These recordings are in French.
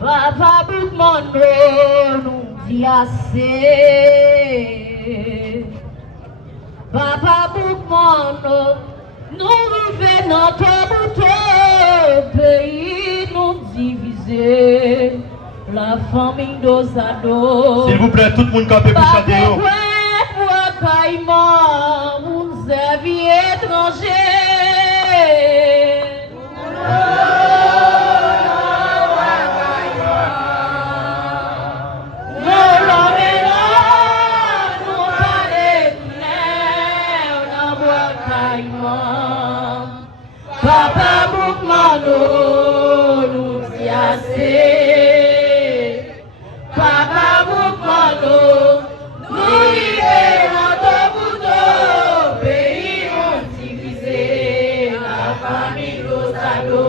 Papa Boukmano nous dit assez. Papa Boukmano nous vivons notre pays nous diviser. La famille d'Osado. S'il vous plaît, tout le monde campé pour chanter. Vous avez étranger. Papa Boukmano nous dit assez. Papa Boukmano nous vivons notre bout pays nous divisé. La famille d'Osado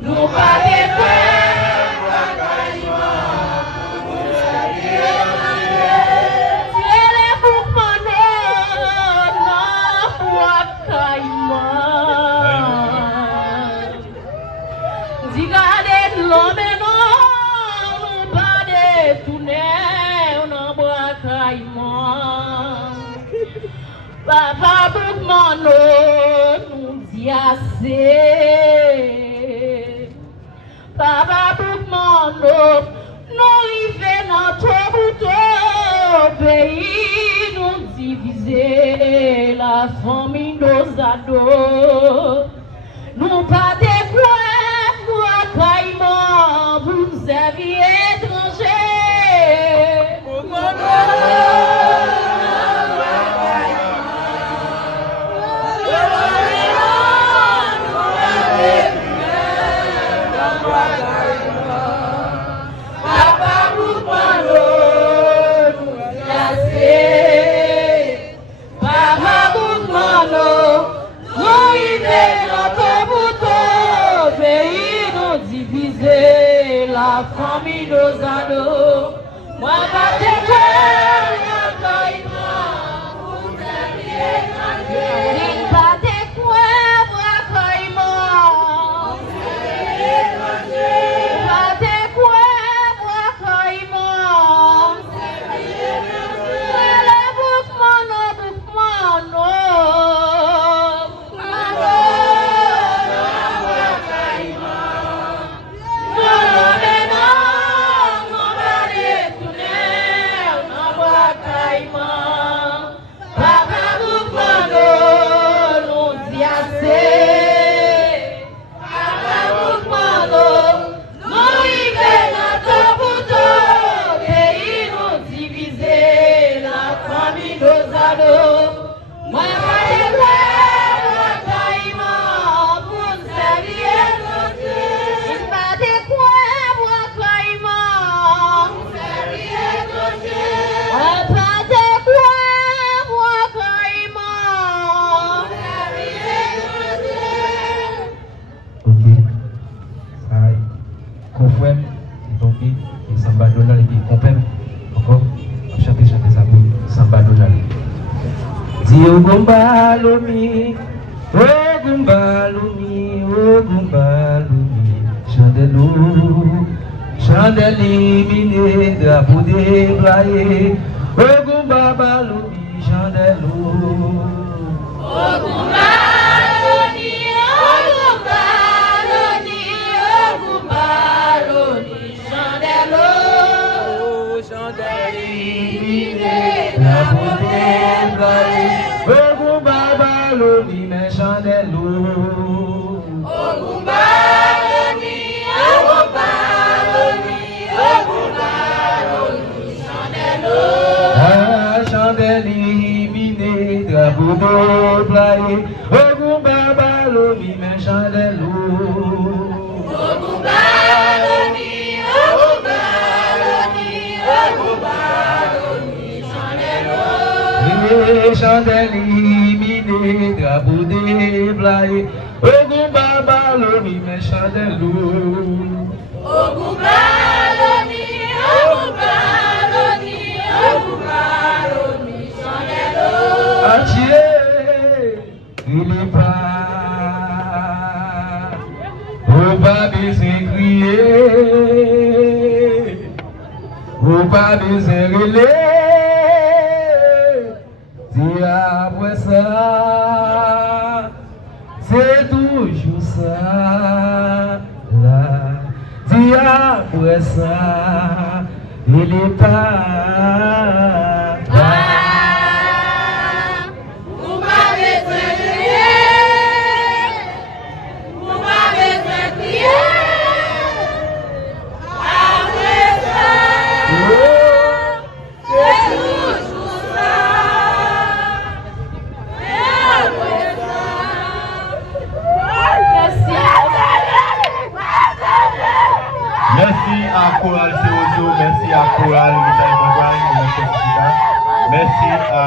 nous pas des frères. Les Boukmano non pour Caïman. Digade l'homme non pas de tourner on boit caïman. Papa Boukmano nous dit assez. Papa Boukmano nous vivons notre bout pays nous diviser. La famille d'Osado nous pas des Caïman, vous avez étranger. Papa Boukmano nous dit assez. Papa Boukmano nous vivons notre bout pays nous diviser. La famille d'Osado moi pas de cœur vous avez étranger. Pas de quoi moi caïman vous avez étranger. Pas de quoi moi caïman vous avez étranger. Le Boukmano Ogumbalumi, Ogumbalumi, Ogumbalumi, Chandelou, Chandelimine, Drapoudé, Blaye, Ogumbalumi, Chandelou. Ogumbaloni, Ogumbaloni, Ogumbaloni, Chandelou, Chandelimine, Drapoudé, Blaye. Ogumbaloni, mais Chandelou. Ogumbaloni, Ogumbaloni, Ogumbaloni, Chandelou. Ah, Chandelimine, Drapoudé, Blaye. Ogumbaloni, mais Chandelou. Ogumbaloni, Ogumbaloni, Ogumbaloni, Chandelou. Chandelimine, Drapoudé, Blaye. Ogumbaloni, mais Chandelou. Ogumbaloni, Ogumbaloni, Ogumbaloni, Chandelou. Atié, il est pas. Au babi s'est crié. ou pas besoin de relais. Dis après ça, c'est toujours ça. Là, dis après ça, il est pas. Vous m'avez fait crier, vous m'avez fait crier. Après ça, c'est toujours ça. Et après ça, Merci à Choral Seoso, merci à Choral Michael Bourgogne, merci à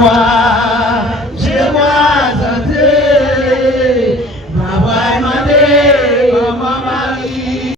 Wow.